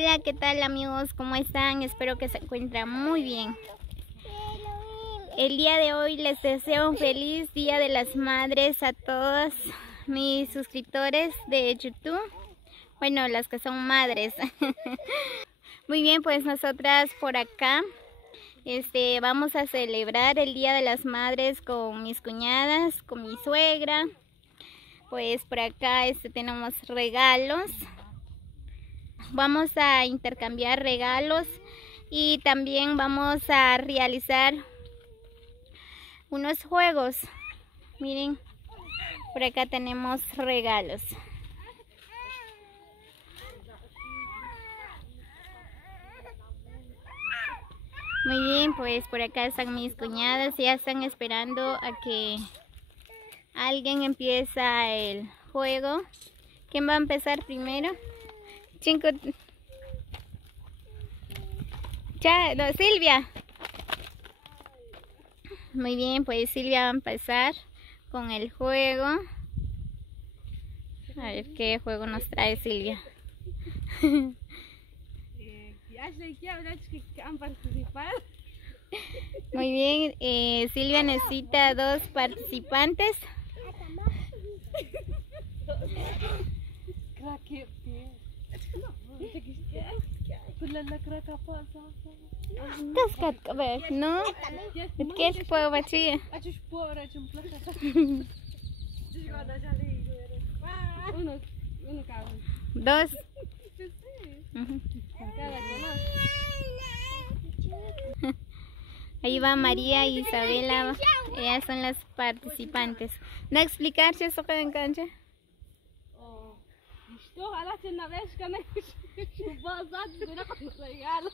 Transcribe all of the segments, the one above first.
Hola, ¿qué tal amigos? ¿Cómo están? Espero que se encuentren muy bien. El día de hoy les deseo un feliz Día de las Madres a todos mis suscriptores de YouTube. Bueno, las que son madres. Muy bien, pues nosotras por acá vamos a celebrar el Día de las Madres con mis cuñadas, con mi suegra. Pues por acá tenemos regalos. Vamos a intercambiar regalos y también vamos a realizar unos juegos. Miren, por acá tenemos regalos. Muy bien, pues por acá están mis cuñadas, ya están esperando a que alguien empiece el juego. ¿Quién va a empezar primero? Cinco. Ya, no, Silvia. Muy bien, pues Silvia va a empezar con el juego. A ver qué juego nos trae Silvia. Muy bien, Silvia necesita 2 participantes. No, ¿qué es puedo batir? Dos. Ahí va María y Isabela, ellas son las participantes. ¿No explicarse eso que en cancha?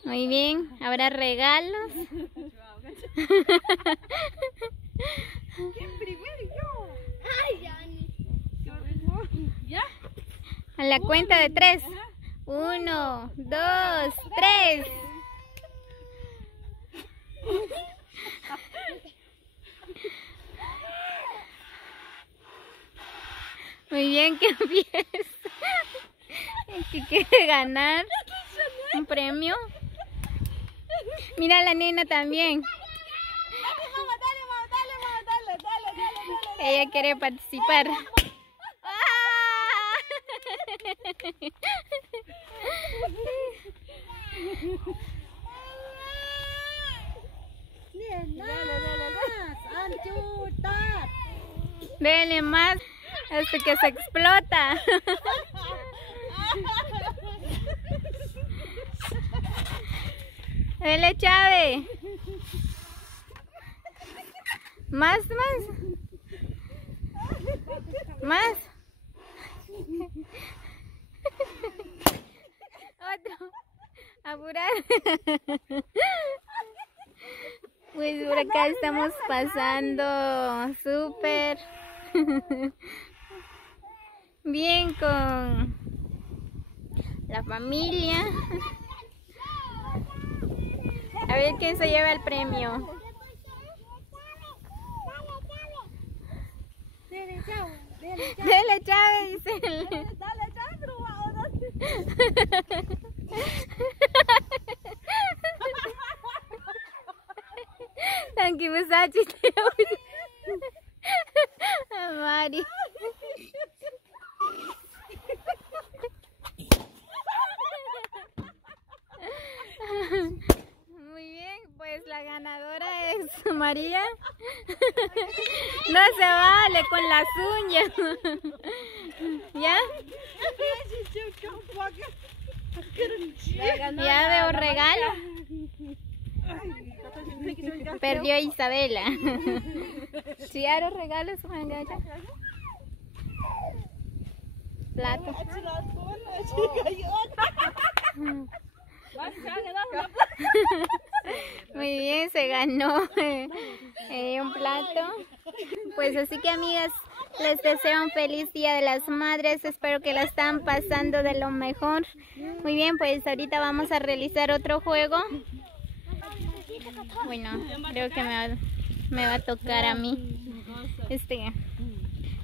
Muy bien, habrá regalos. A la cuenta de 3. 1, 2, 3. Muy bien, que empieza. Que quiere ganar un premio. Mira la nena también. Ella quiere participar. Dele más hasta que se explota. Dele, Chave. Más. Más. Otro. Apurar. Pues por acá estamos pasando súper bien con la familia. A ver quién se lleva el premio. Dele, Chave, dice. Thank you, Sachi. Mari. Muy bien, pues la ganadora es María. No se vale con las uñas. ¿Ya? Ya veo regalo. Perdió Isabela. Si haré regalos, plato. Muy bien, se ganó un plato. Pues así que amigas, les deseo un feliz Día de las Madres. Espero que la están pasando de lo mejor. Muy bien, pues ahorita vamos a realizar otro juego. Bueno, creo que me va a tocar a mí.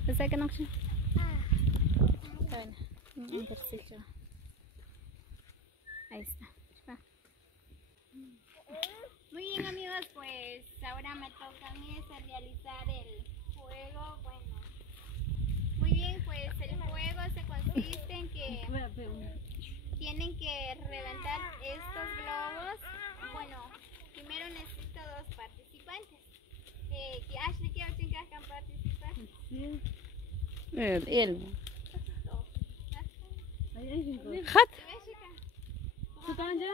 O sea que no. Bueno, un ejercicio. Ahí está. Muy bien, amigos, pues ahora me toca a mí realizar el juego. Bueno, muy bien, pues el juego se consiste en que tienen que reventar estos globos. Bueno, primero necesito 2 participantes. Ashley, ¿qué chicas que participar? Sí. خط Tutanja?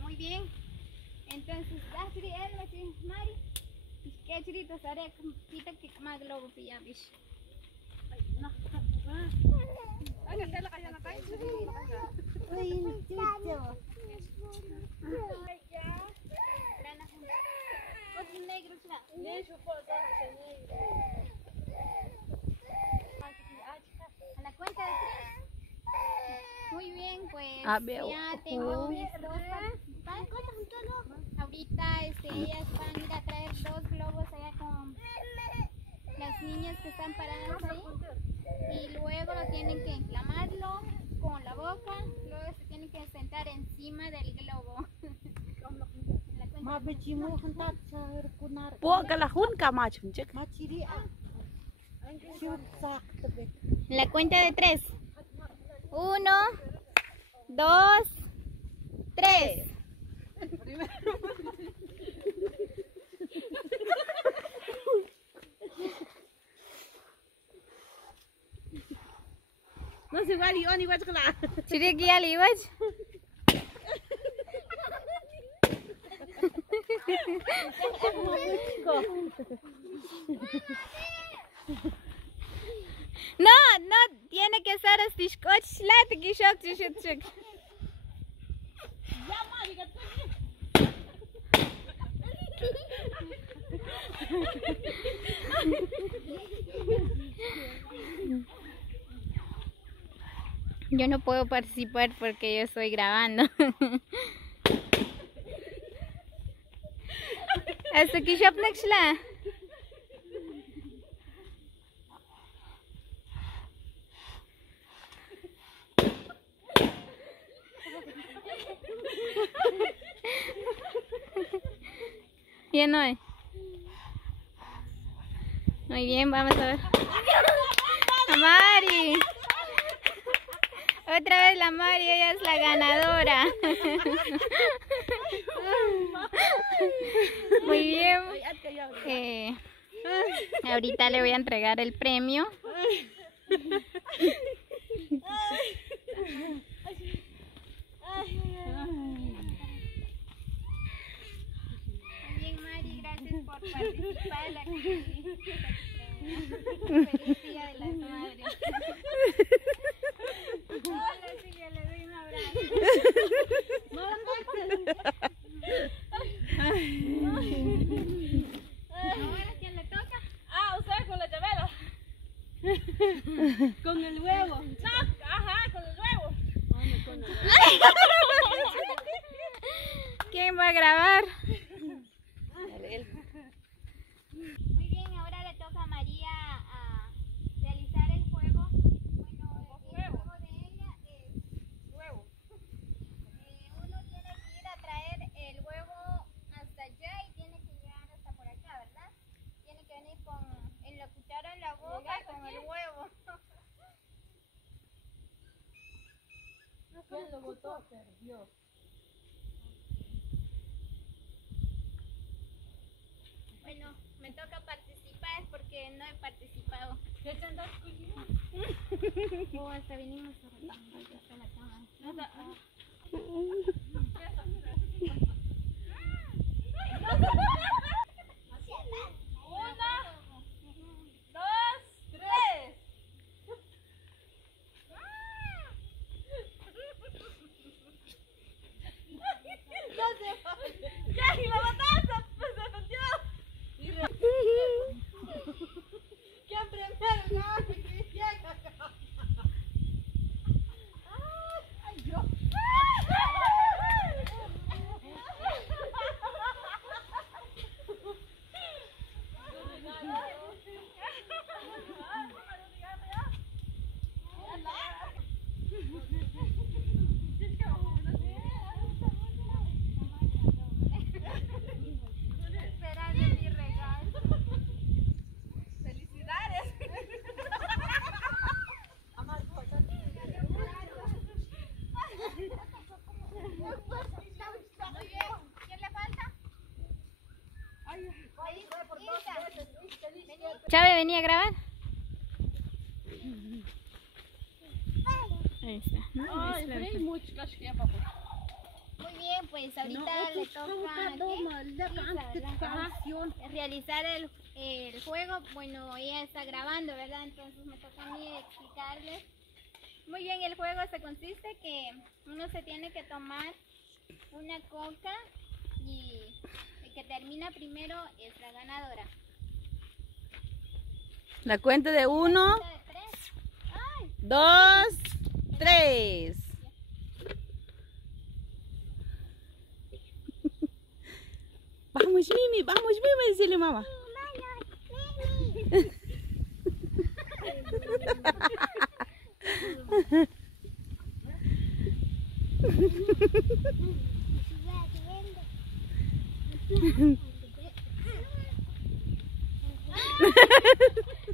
Muy bien. Entonces, Mari, ¿qué chiritos haré? Quita que más globo pillabish. A la cuenta de 3. Muy bien, pues ya tengo mis 2 participantes. Ahorita ellas van a ir a traer 2 globos allá con las niñas que están paradas ahí. Y luego lo tienen que inflamarlo con la boca. Luego se tienen que sentar encima del globo. La cuenta de 3. 1, 2, 3. No se va ni igual que la. Chiri kia liwaj. No, tiene que ser así. Slat ki shok chuk. Yo no puedo participar porque yo estoy grabando. Hasta que shop nexla. Ya no hay. Muy bien, vamos a ver. Mari. Otra vez la Mari, ella es la ganadora. Muy bien. Ahorita le voy a entregar el premio. Muy bien, Mari, gracias por participar aquí. Feliz Día de las Madres. Hola, sí, que le doy un abrazo. Ahora, ¿quién le toca? Usted con la llavera. Con el huevo. No, ajá, con el huevo. ¿Quién va a grabar? Muy bien, ahora le toca a María a realizar el juego. Bueno, el juego de ella es huevo. Uno tiene que ir a traer el huevo hasta allá y tiene que llegar hasta por acá, ¿verdad? Tiene que venir con la cuchara en la boca con el huevo. ¿Quién lo botó? Perdió. Bueno, me toca participar porque no he participado. ¿Qué te andas cogiendo? Oh, hasta vinimos a la cámara. venía a grabar. Ahí está, ¿no? Ay, vrei mucho casquia, papá. Muy bien, pues ahorita le toca realizar el juego. Bueno, ella está grabando, ¿verdad? Entonces me toca a mí explicarles. Muy bien, el juego se consiste que uno se tiene que tomar una coca y el que termina primero es la ganadora. La cuenta de 1, 2, 3. Vamos, Mimi, decirle mamá.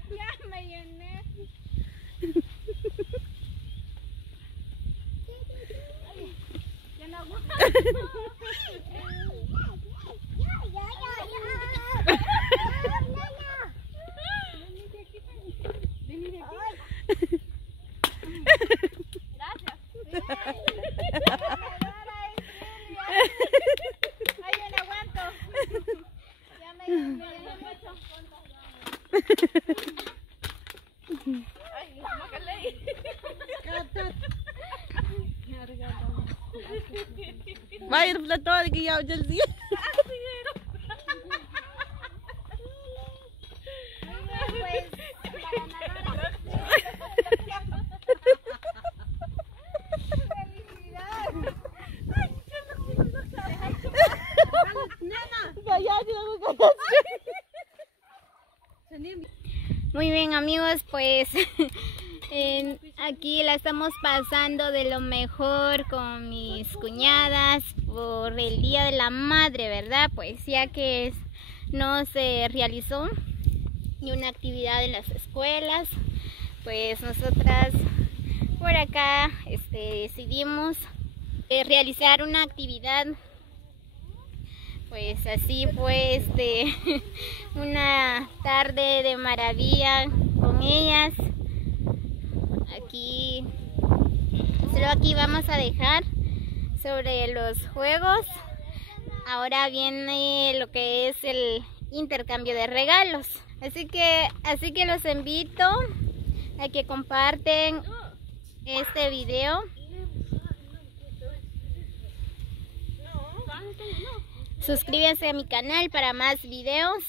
Ya me llené. Ya no aguanto. Gracias. Ay, yo no aguanto. Ya me llené mucho. Ay, no que leí. Va a ir todo que ya jल्दी. Pues, para nadar. Muy bien, amigos, pues aquí la estamos pasando de lo mejor con mis cuñadas por el Día de la Madre, ¿verdad? Pues ya que no se realizó ni una actividad en las escuelas, pues nosotras por acá decidimos realizar una actividad. Pues así fue una tarde de maravilla con ellas. Solo aquí vamos a dejar sobre los juegos. Ahora viene lo que es el intercambio de regalos. Así que los invito a que comparten este video. Suscríbanse a mi canal para más videos.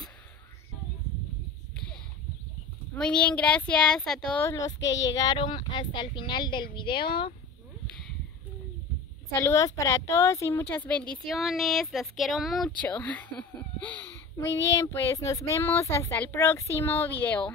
Muy bien, gracias a todos los que llegaron hasta el final del video. Saludos para todos y muchas bendiciones. Los quiero mucho. Muy bien, pues nos vemos hasta el próximo video.